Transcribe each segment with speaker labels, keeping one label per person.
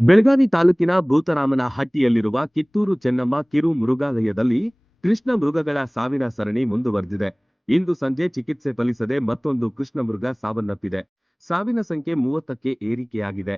Speaker 1: ಬೆಳಗಾವಿ ತಾಲೂಕಿನ ಭೂತರಾಮನ ಹಟ್ಟಿಯಲ್ಲಿರುವ ಕಿತ್ತೂರು ಚೆನ್ನಮ್ಮ ಕಿರು ಮೃಗಾಲಯದಲ್ಲಿ ಕೃಷ್ಣ ಮೃಗಗಳ ಸಾವಿನ ಸರಣಿ ಮುಂದುವರೆದಿದೆ. ಇಂದು ಸಂಜೆ ಚಿಕಿತ್ಸೆ ಫಲಿಸದೆ ಮತ್ತೊಂದು ಕೃಷ್ಣ ಮೃಗ ಸಾವನ್ನಪ್ಪಿದೆ. ಸಾವಿನ ಸಂಖ್ಯೆ ಮೂವತ್ತಕ್ಕೆ ಏರಿಕೆಯಾಗಿದೆ.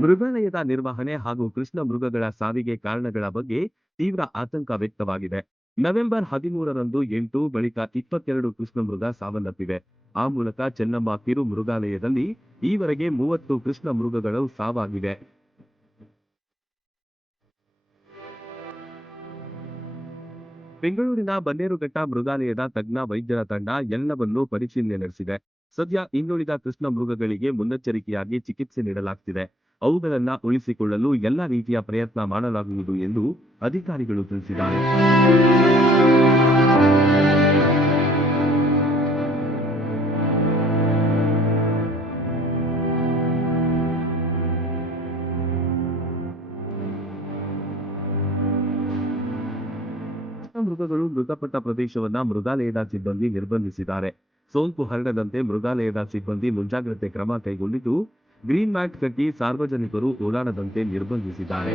Speaker 1: ಮೃಗಾಲಯದ ನಿರ್ವಹಣೆ ಹಾಗೂ ಕೃಷ್ಣ ಮೃಗಗಳ ಸಾವಿಗೆ ಕಾರಣಗಳ ಬಗ್ಗೆ ತೀವ್ರ ಆತಂಕ ವ್ಯಕ್ತವಾಗಿದೆ. ನವೆಂಬರ್ ಹದಿಮೂರರಂದು ಎಂಟು, ಬಳಿಕ ಇಪ್ಪತ್ತೆರಡು ಕೃಷ್ಣ ಮೃಗ ಸಾವನ್ನಪ್ಪಿವೆ. ಆ ಮೂಲಕ ಚೆನ್ನಮ್ಮ ಕಿರು ಮೃಗಾಲಯದಲ್ಲಿ ಈವರೆಗೆ ಮೂವತ್ತು ಕೃಷ್ಣ ಮೃಗಗಳು ಸಾವಾಗಿವೆ. ಬೆಂಗಳೂರಿನ ಬನ್ನೇರುಘಟ್ಟ ಮೃಗಾಲಯದ ತಜ್ಞ ವೈದ್ಯರ ತಂಡ ಎಲ್ಲವನ್ನೂ ಪರಿಶೀಲನೆ ನಡೆಸಿದೆ. ಸದ್ಯ ಇನ್ನುಳಿದ ಕೃಷ್ಣ ಮೃಗಗಳಿಗೆ ಮುನ್ನೆಚ್ಚರಿಕೆಯಾಗಿ ಚಿಕಿತ್ಸೆ ನೀಡಲಾಗ್ತಿದೆ. ಅವುಗಳನ್ನ ಉಳಿಸಿಕೊಳ್ಳಲು ಎಲ್ಲ ರೀತಿಯ ಪ್ರಯತ್ನ ಮಾಡಲಾಗುವುದು ಎಂದು ಅಧಿಕಾರಿಗಳು ತಿಳಿಸಿದ್ದಾರೆ. ಮೃಗಗಳು ಮೃತಪಟ್ಟ ಪ್ರದೇಶವನ್ನ ಮೃಗಾಲಯದ ಸಿಬ್ಬಂದಿ ನಿರ್ಬಂಧಿಸಿದ್ದಾರೆ. ಸೋಂಕು ಹರಡದಂತೆ ಮೃಗಾಲಯದ ಸಿಬ್ಬಂದಿ ಮುಂಜಾಗ್ರತೆ ಕ್ರಮ ಕೈಗೊಂಡಿದ್ದು ಗ್ರೀನ್ ಮ್ಯಾಟ್ ಕಟ್ಟಿ ಸಾರ್ವಜನಿಕರು ಓಡಾಡದಂತೆ ನಿರ್ಬಂಧಿಸಿದ್ದಾರೆ.